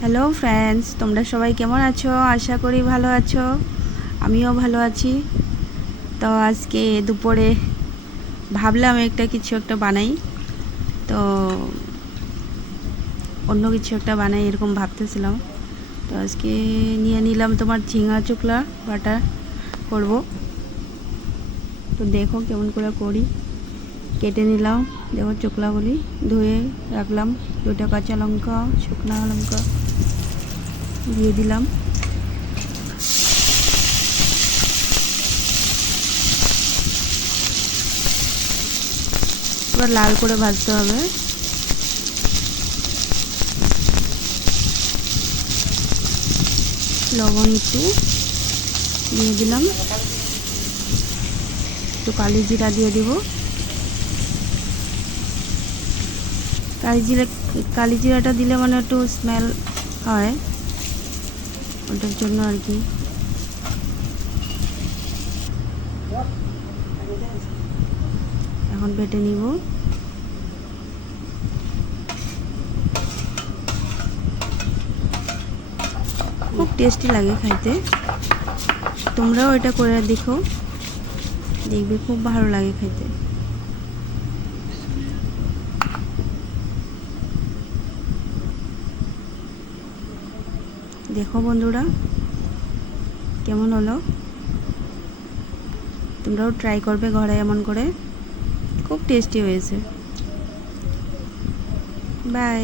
Hello friends, তোমরা সবাই কেমন আছো? আশা করি ভালো আছো। আমিও ভালো আছি। তো আজকে দুপুরে ভাবলাম কিছু একটা বানাই। তো অন্য কিছু একটা বানাই এরকম ভাবতেছিলাম। তো আজকে নিয়ে নিলাম তোমার ঝিঙা চোকলা বাটা করব। তো দেখো কেমন করে করি। কেটে নিলাম, দেখো চোকলাগুলি ধুয়ে রাখলাম। 2টা কাঁচা লঙ্কা, শুকনো লঙ্কা দিয়ে দিলাম। এবার লাল করে ভাজতে হবে। লবণ একটু দিয়ে দিলাম, একটু কালি জিরা দিয়ে দিব। কালি জিরাটা দিলে মানে একটু স্মেল হয়, ওটার জন্য আর কি। এখন বেটে নিব। খুব টেস্টি লাগে খাইতে। তোমরাও এটা করে দেখো, দেখবে খুব ভালো লাগে খাইতে। দেখো বন্ধুরা কেমন হলো। তোমরাও ট্রাই করবে ঘরে এমন করে, খুব টেস্টি হয়েছে। বাই।